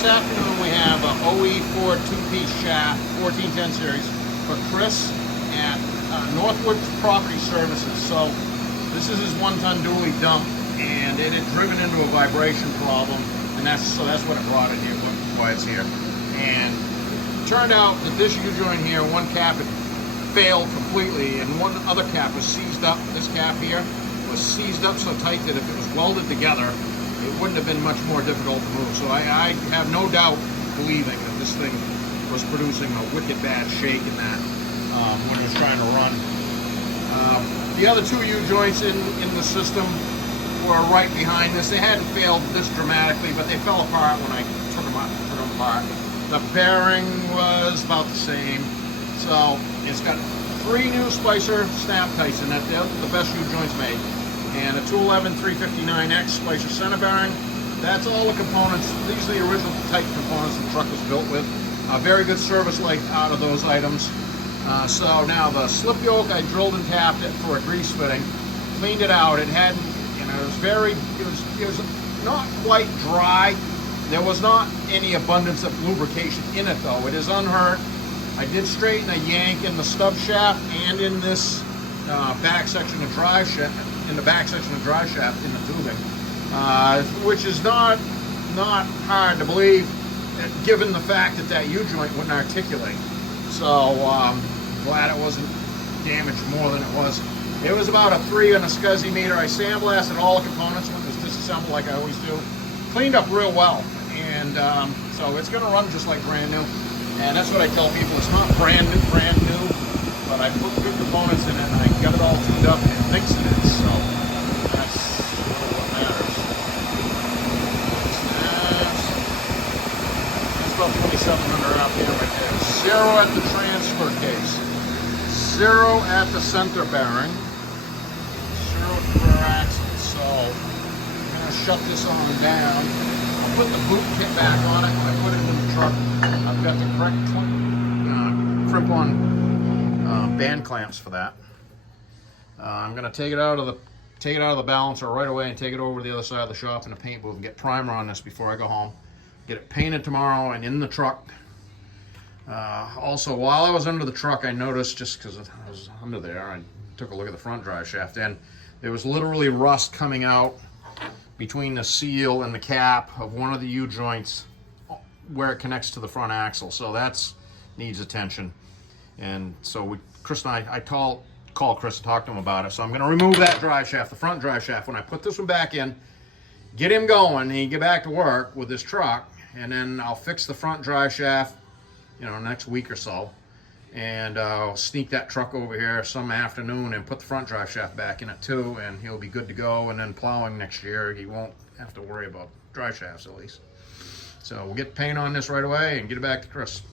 this afternoon we have a OE4 two-piece shaft, 1410 series, for Chris at Northwood Property Services. So this is his 1-ton dually dump, and it had driven into a vibration problem, and that's what it brought it here, why it's here. And it turned out that this U-joint here, one cap had failed completely, and one other cap was seized up. This cap here was seized up so tight that if it was welded together, it wouldn't have been much more difficult to move. So I have no doubt believing that this thing was producing a wicked bad shake in that when it was trying to run. The other two U-joints in the system were right behind this. They hadn't failed this dramatically, but they fell apart when I took them apart. The bearing was about the same. So it's got 3 new Spicer snap tights in it. They're the best U-joints made. And a 211 359X Spicer center bearing. That's all the components. These are the original type components the truck was built with. Very good service life out of those items. So now the slip yoke, I drilled and tapped it for a grease fitting. Cleaned it out. It hadn't, it was not quite dry. There was not any abundance of lubrication in it though. It is unhurt. I did straighten a yank in the stub shaft and in this back section of drive shaft, in the tubing, which is not hard to believe, given the fact that U-joint wouldn't articulate. So glad it wasn't damaged more than it was. It was about a 3 on a SCSI meter. I sandblasted all the components when it was disassembled like I always do. Cleaned up real well, and so it's going to run just like brand new. And that's what I tell people. It's not brand new, but I put good components in it, and I got it all tuned up, and it thinks it is. So that's what matters. That's about 2,700 RPM right there. 0 at the transfer case. 0 at the center bearing. 0 at the rear axle. So I'm going to shut this on down. I'll put the boot kit back on it when I put it in the truck. I've got the correct crimp-on band clamps for that. I'm going to take it out of the balancer right away and take it over to the other side of the shop in the paint booth and get primer on this before I go home. Get it painted tomorrow and in the truck. Also, while I was under the truck, I noticed, just because I was under there, I took a look at the front drive shaft, and there was literally rust coming out between the seal and the cap of one of the U-joints where it connects to the front axle. So that's needs attention. And so Chris and I call Chris and talk to him about it. So I'm going to remove that drive shaft, the front drive shaft, when I put this one back in, get him going, and he get back to work with this truck, and then I'll fix the front drive shaft, next week or so, and I'll sneak that truck over here some afternoon and put the front drive shaft back in it too, and he'll be good to go. And then plowing next year, he won't have to worry about drive shafts at least. So we'll get paint on this right away and get it back to Chris.